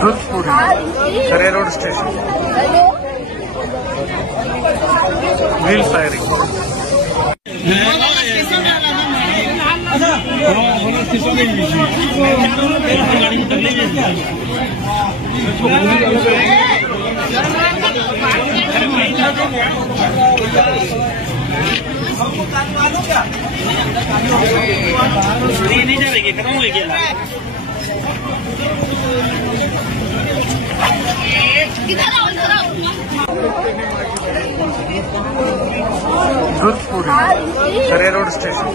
दुर्गपुरी खरे road station wheel firing. नहीं जाएगी, खत्म हो गया। दुर्गपुरी खरे रोड स्टेशन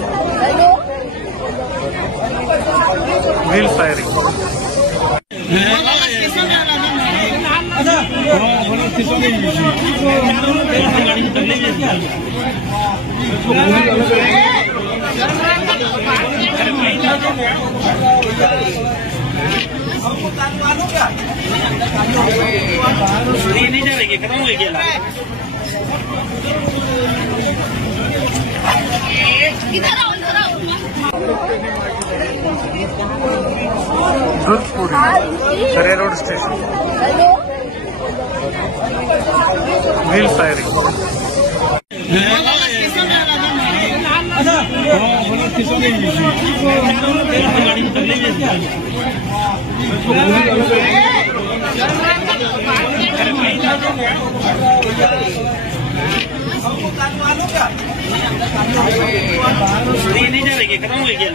व्हील फायरिंग। नहीं जाएगी, खत्म हो गया। दुर्गपुरी खरे रोड स्टेशन व्हील फायरिंग। नहीं जाएगी, खत्म हो गया।